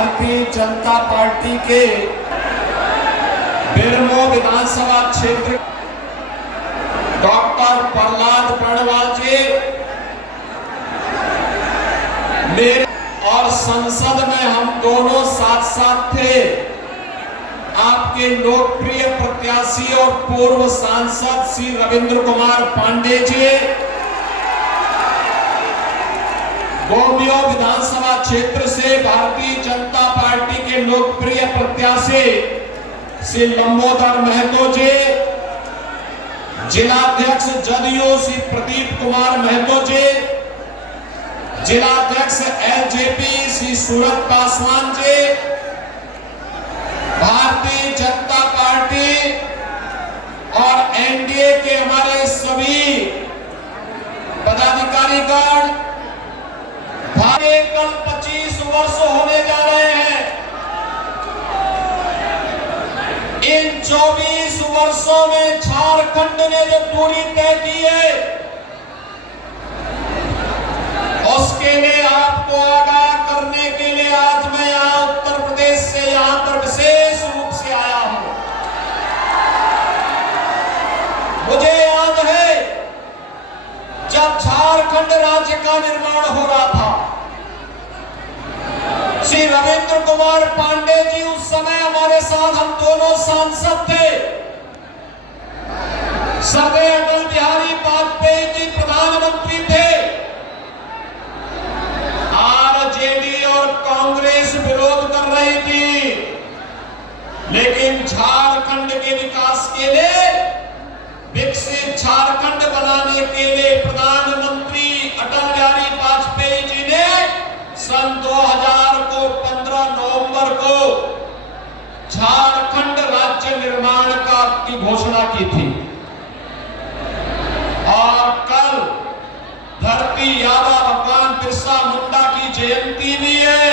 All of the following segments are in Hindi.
भारतीय जनता पार्टी के बेरमो विधानसभा क्षेत्र डॉक्टर प्रहलाद पर्णवाल जी मेरे और संसद में हम दोनों साथ साथ थे। आपके लोकप्रिय प्रत्याशी और पूर्व सांसद श्री रविंद्र कुमार पांडे जी गोमियो विधानसभा क्षेत्र से भारतीय जनता पार्टी के लोकप्रिय प्रत्याशी श्री लंबोदर महतो जी, जिलाध्यक्ष जदयू श्री प्रदीप कुमार महतो जी, जिलाध्यक्ष एलजेपी श्री सूरत पासवान जी, भारतीय जनता पार्टी और एनडीए के हमारे सभी पदाधिकारीगण, कल 25 वर्ष होने जा रहे हैं। इन 24 वर्षों में झारखंड ने जो दूरी तय की है उसके लिए आपको आगाह करने के लिए आज मैं यहाँ उत्तर प्रदेश से यहाँ पर विशेष रूप से आया हूं। मुझे याद है जब झारखंड राज्य का निर्माण हो रहा था, श्री रविंद्र कुमार पांडे जी उस समय हमारे साथ, हम दोनों सांसद थे। स्वर्गीय अटल बिहारी वाजपेयी जी प्रधानमंत्री थे। आरजेडी और कांग्रेस विरोध कर रही थी, लेकिन झारखंड के विकास के लिए, विकसित झारखंड बनाने के लिए प्रधानमंत्री अटल बिहारी वाजपेयी जी ने सन 2000 को 15 नवंबर को झारखंड राज्य निर्माण की घोषणा की थी। और कल धरती आबा भगवान बिरसा मुंडा की जयंती भी है,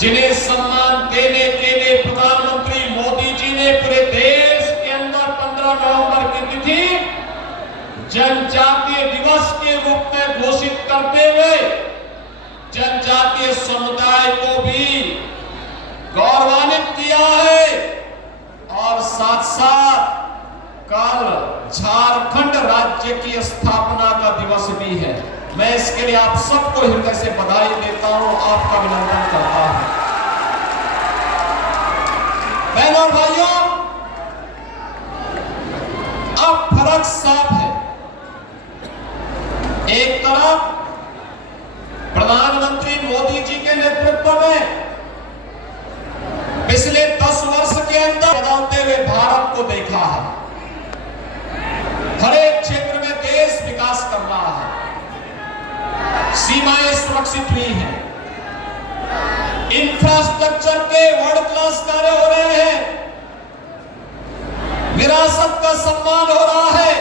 जिन्हें सम्मान देने के लिए प्रधानमंत्री मोदी जी ने पूरे देश के अंदर 15 नवंबर की तिथि जनजातीय दिवस के रूप में घोषित करते हुए जनजातीय समुदाय को भी गौरवान्वित किया है। और साथ साथ कल झारखंड राज्य की स्थापना का दिवस भी है। मैं इसके लिए आप सबको हृदय से बधाई देता हूं, आपका अभिनंदन करता हूं। बहनों और भाइयों, अब फर्क साफ है। एक तरफ प्रधानमंत्री मोदी जी के नेतृत्व में पिछले 10 वर्ष के अंदर बदलते हुए भारत को देखा है। हर एक क्षेत्र में देश विकास कर रहा है, सीमाएं सुरक्षित हुई हैं, इंफ्रास्ट्रक्चर के वर्ल्ड क्लास कार्य हो रहे हैं, विरासत का सम्मान हो रहा है,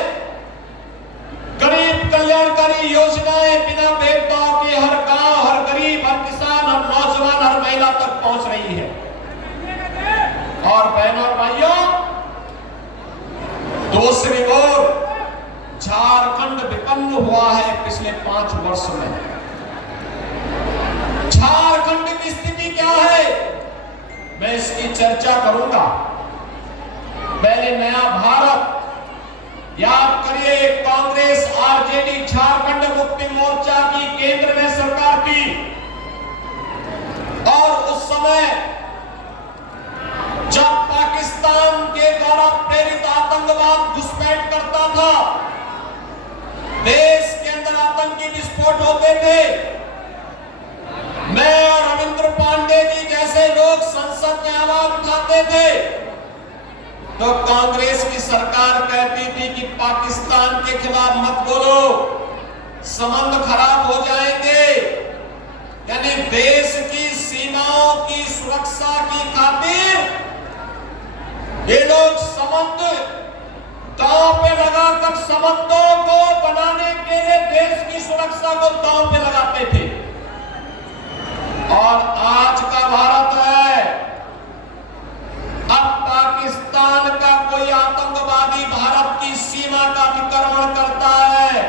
गरीब कल्याणकारी योजनाएं बिना भेदभाव के हर गांव, हर गरीब, हर किसान, हर नौजवान, हर महिला तक पहुंच रही है। और बहनों और भाइयों, दूसरी ओर झारखंड विपन्न हुआ है पिछले 5 वर्ष में। झारखंड की स्थिति क्या है, मैं इसकी चर्चा करूंगा। पहले नया भारत, याद करिए कांग्रेस आरजेडी झारखंड मुक्ति मोर्चा की केंद्र में सरकार थी, और उस समय जब पाकिस्तान के द्वारा प्रेरित आतंकवाद घुसपैठ करता था, देश के अंदर आतंकी विस्फोट होते थे, मैं और रविंद्र पांडे जी जैसे लोग संसद में आवाज उठाते थे, तो कांग्रेस की सरकार कहती थी कि पाकिस्तान के खिलाफ मत बोलो, संबंध खराब हो जाएंगे। यानी देश की सीमाओं की सुरक्षा की खातिर ये लोग संबंध दांव पे लगाकर संबंधों को बनाने के लिए देश की सुरक्षा को दांव पे लगाते थे। और आज का भारत है, अब पाकिस्तान का कोई आतंकवादी भारत की सीमा का अतिक्रमण करता है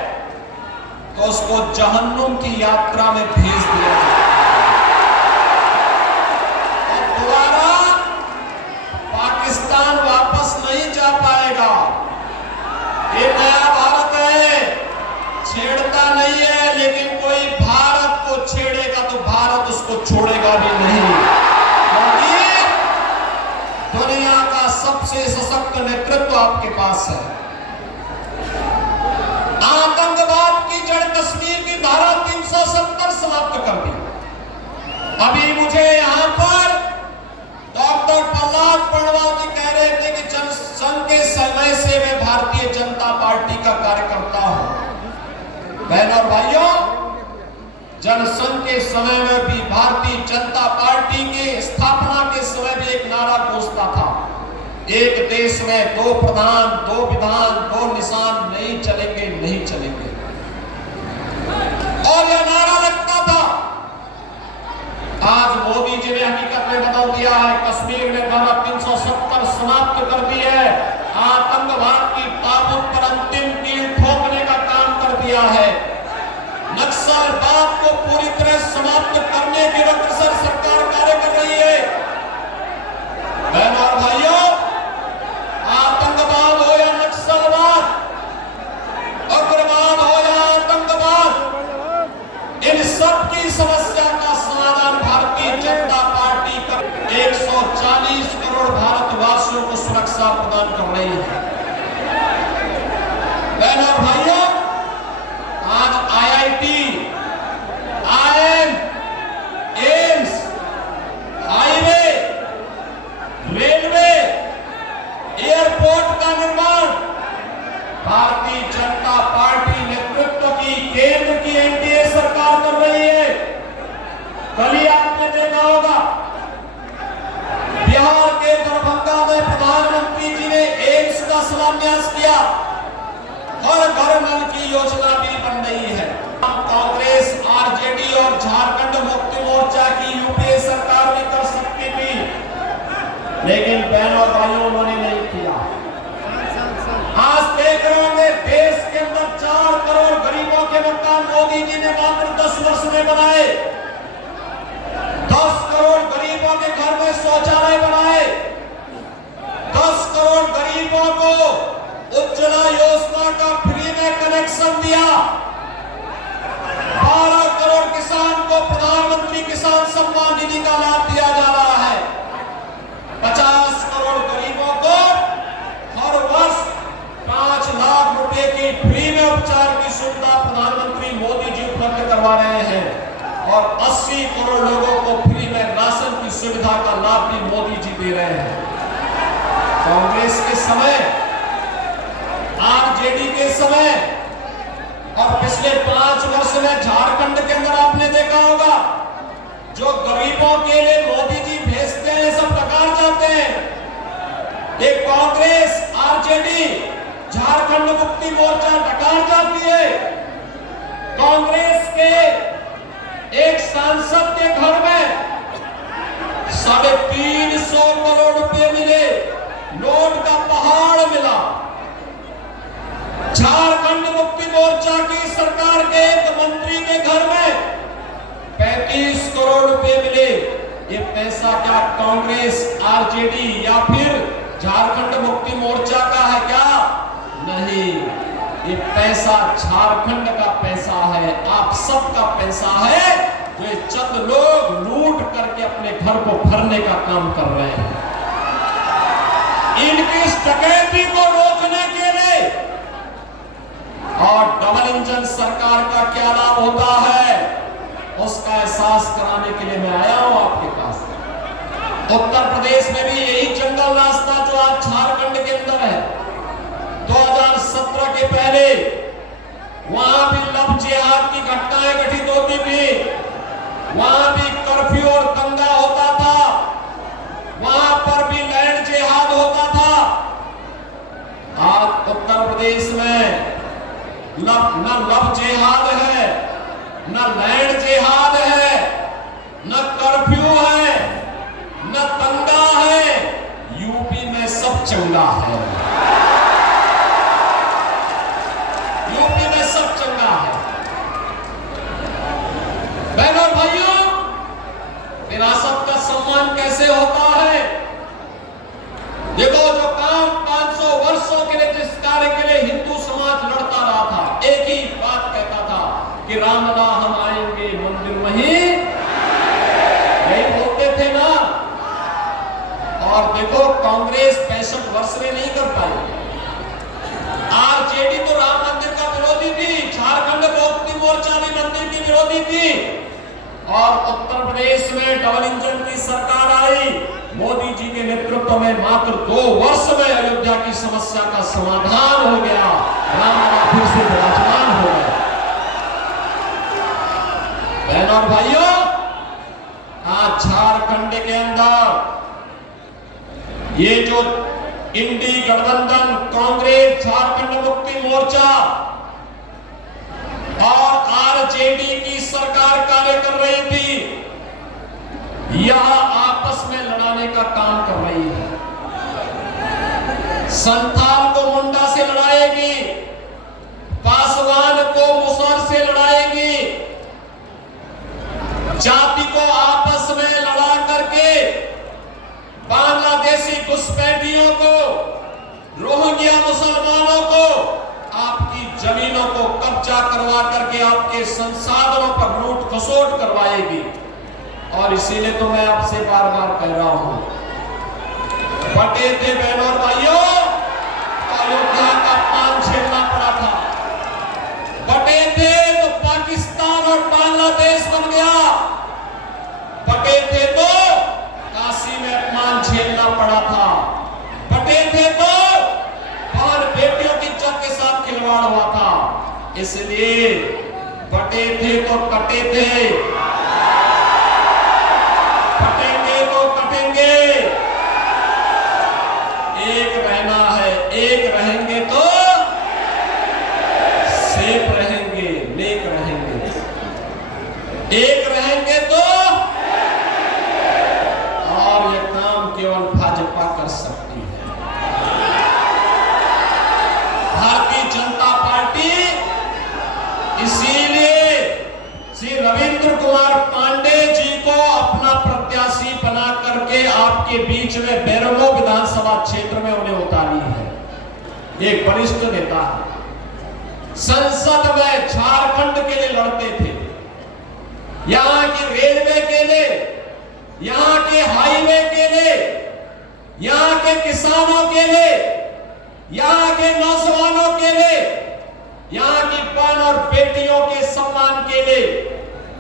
तो उसको जहन्नुम की यात्रा में भेज दिया जाता है। ये नया भारत है, छेड़ता नहीं है, लेकिन कोई भारत को छेड़ेगा तो भारत उसको छोड़ेगा भी नहीं, क्योंकि दुनिया का सबसे सशक्त नेतृत्व आपके पास है। आतंकवाद की जड़ कश्मीर की धारा 370 समाप्त कर दी। अभी मुझे यहां पर डॉक्टर प्रहलाद पटवार जी कह रहे थे कि जनसंघ के समय से मैं भारतीय जनता पार्टी का कार्यकर्ता हूं। बहनों और भाइयों, जनसंघ के समय में भी भारतीय जनता पार्टी की स्थापना के समय भी एक नारा गूंजता था, एक देश में दो प्रधान, दो विधान, दो निशान, नहीं चलेंगे, नहीं चलेंगे। और यह नारा लगता था। आज मोदी जी ने हकीकत में बदल दिया है। कश्मीर में धारा 370 समाप्त कर दी है। आतंकवाद की ताबूत पर अंतिम कील ठोकने का काम कर दिया है। नक्सलवाद को पूरी तरह समाप्त करने की अग्रसर सरकार कार्य कर रही है। बहनों और भाइयों, आतंकवाद हो या नक्सलवाद, उग्रवाद हो या आतंकवाद, इन सब की समस्या का समाधान भारतीय जनता पार्टी कर 140 करोड़ भारतवासियों को सुरक्षा प्रदान कर रही है। बहनों और भाइयों, आज IIT, IIM, AIIMS, highway, railway, airport का निर्माण भारतीय जनता पार्टी नेतृत्व की केंद्र की एनडीए सरकार कर रही है। कल ही आपने देखा होगा, बिहार के दरभंगा में प्रधानमंत्री जी ने एम्स का शिलान्यास किया और घर नल की योजना भी बन रही है। कांग्रेस, आरजेडी और झारखंड मुक्ति मोर्चा की यूपीए सरकार भी कर सकती थी, लेकिन बहनों और भाइयों उन्होंने नहीं किया। आज देख रहे होंगे, देश के अंदर 4 करोड़ गरीबों के मकान मोदी जी ने मात्र 10 वर्ष में बनाए। 10 करोड़ गरीबों के घर में शौचालय बनाए। 10 करोड़ गरीबों को उज्ज्वला योजना का फ्री में कनेक्शन दिया। 12 करोड़ किसान को प्रधानमंत्री किसान सम्मान निधि का लाभ दिया जा रहा है। 50 करोड़ गरीबों को हर वर्ष 5 लाख रुपए की फ्री में उपचार की सुविधा प्रधानमंत्री मोदी जी उपलब्ध करवा रहे हैं और 80 करोड़ लोगों को फ्री में राशन की सुविधा का लाभ भी मोदी जी दे रहे हैं। कांग्रेस के समय, आरजेडी के समय और पिछले 5 वर्ष में झारखंड के अंदर आपने देखा होगा, जो गरीबों के लिए मोदी जी भेजते हैं सब डकार जाते हैं। एक कांग्रेस, आरजेडी, झारखंड मुक्ति मोर्चा डकार जाती है। कांग्रेस के एक सांसद के घर में 350 करोड़ रुपए मिले, नोट का पहाड़ मिला। झारखंड मुक्ति मोर्चा की सरकार के एक मंत्री के घर में 35 करोड़ रुपए मिले। ये पैसा क्या कांग्रेस, आरजेडी या फिर झारखंड मुक्ति मोर्चा का है क्या? नहीं, ये पैसा झारखंड का पैसा है, आप सबका पैसा है, जो ये चंद लोग लूट करके अपने घर को भरने का काम कर रहे हैं। इनकी डकैती को रोकने के लिए और डबल इंजन सरकार का क्या लाभ होता है, उसका एहसास कराने के लिए मैं आया हूं आपके पास। उत्तर प्रदेश में भी यही जंगल रास्ता जो आज झारखंड के अंदर है, 2017 के पहले वहां भी लव जिहाद की घटनाएं घटित होती थी, वहां भी कर्फ्यू और दंगा होता था, वहां पर भी लैंड जिहाद होता था। आज उत्तर प्रदेश में न लव जिहाद है, न लैंड जिहाद है, न कर्फ्यू है, न दंगा है, यूपी में सब चंगा है। यूपी में सब चंगा है। बहनों और भाइयों, विरासत का सम्मान कैसे होता है? देखो, जो काम 500 वर्षों के लिए, जिस कार्य के लिए हिंदू और देखो कांग्रेस 65 वर्ष में नहीं कर पाई। आरजेडी तो राम मंदिर का विरोधी थी, झारखंड मुक्ति मोर्चा भी मंदिर की विरोधी थी, और उत्तर प्रदेश में डबल इंजन की सरकार आई। मोदी जी के नेतृत्व में मात्र 2 वर्ष में अयोध्या की समस्या का समाधान हो गया, राम फिर से विराजमान हो गए। बहनों और भाइयों, आज झारखंड के अंदर ये जो इंडी गठबंधन कांग्रेस, झारखंड मुक्ति मोर्चा और आरजेडी की सरकार कार्य कर रही थी, यह आपस में लड़ाने का काम कर रही है। संथाल को मुंडा से लड़ाएगी, पासवान को मुसहर से लड़ाएगी, जाति को आपस में लड़ा करके बांग्लादेशी घुसपैठियों को, रोहिंग्या मुसलमानों को, आपकी जमीनों को कब्जा करवा करके आपके संसाधनों पर लूट खसोट करवाएगी। और इसीलिए तो मैं आपसे बार बार कह रहा हूं, बटे थे बहनों और भाइयों, अयोध्या का अपमान झेलना पड़ा था। बटे थे तो पाकिस्तान और बांग्लादेश बन गया, बटे थे तो काशी में अपमान झेलना पड़ा था, बटे थे तो बहन बेटियों की इज्जत के साथ खिलवाड़ हुआ था। इसलिए बटे थे तो कटे थे, कटेंगे तो कटेंगे। एक रहना है, एक रहेंगे तो सेफ रहेंगे, नेक रहेंगे। एक रहेंगे तो, और यह काम केवल भाजपा कर सकती है। भारतीय जनता पार्टी इसीलिए श्री रविंद्र कुमार पांडे जी को अपना प्रत्याशी बना करके आपके बीच में बैरनो विधानसभा क्षेत्र में उन्हें उतारी है। एक वरिष्ठ नेता है, संसद में झारखंड के लिए लड़ते थे, यहां की रेलवे के लिए, यहां के हाईवे के लिए, यहां के किसानों के लिए, यहां के नौजवानों के लिए, यहां की बहन और बेटियों के सम्मान के लिए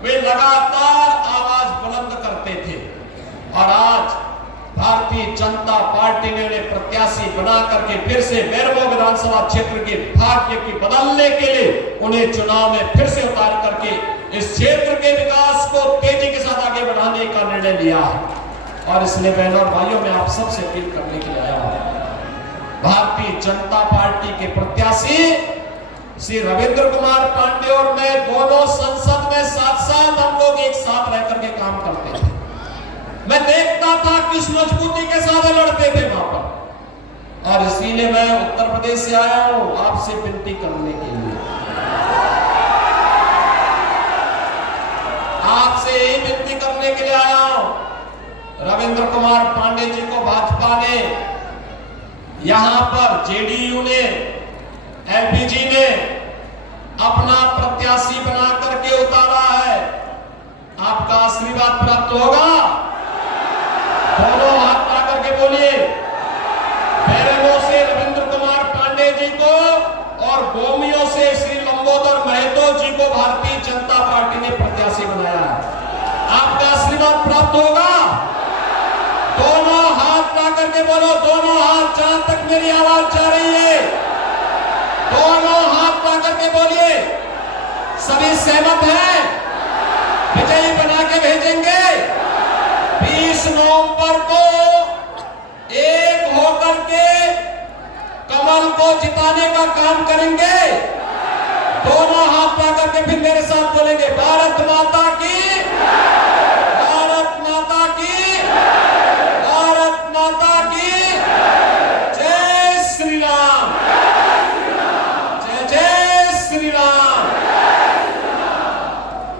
वे लगातार आवाज बुलंद करते थे। और आज भारतीय जनता पार्टी ने उन्हें प्रत्याशी बना करके फिर से बैरनो विधानसभा क्षेत्र के भाग्य की बदलने के लिए उन्हें चुनाव में फिर से उतार करके इस क्षेत्र के विकास को तेजी के साथ आगे बढ़ाने का निर्णय लिया है। और इसलिए बहनों और भाइयों, मैं आप सबसे अपील करने के लिए आया हूं, भारतीय जनता पार्टी के प्रत्याशी श्री रविंद्र कुमार पांडे और मैं दोनों संसद में साथ साथ हम लोग एक साथ रह करके काम करते थे। मैं देखता था किस मजबूती के साथ लड़ते थे वहां पर, और इसीलिए मैं उत्तर प्रदेश से आया हूं आपसे विनती करने के लिए, आपसे यही विनती करने के लिए आया हूं। रविंद्र कुमार पांडे जी को भाजपा ने, यहां पर जेडीयू ने, एलपीजी ने अपना प्रत्याशी बना करके उतारा है। आपका आशीर्वाद प्राप्त होगा। दोनों हाथ ला करके बोलिए, बैरनो से रविंद्र कुमार पांडे जी को और गोमियों से श्री लंबोदर महतो जी को भारतीय जनता पार्टी ने प्रत्याशी बनाया है। आपका आशीर्वाद प्राप्त होगा। दोनों हाथ ला करके बोलो, दोनों हाथ, जहां तक मेरी आवाज जा रही है, दोनों हाथ ला करके बोलिए। सभी सहमत हैं? विजयी बना के भेजेंगे। 20 नवंबर को एक होकर के कमल को जिताने का काम करेंगे। दोनों हाथ ला करके फिर मेरे साथ बोलेंगे, भारत माता की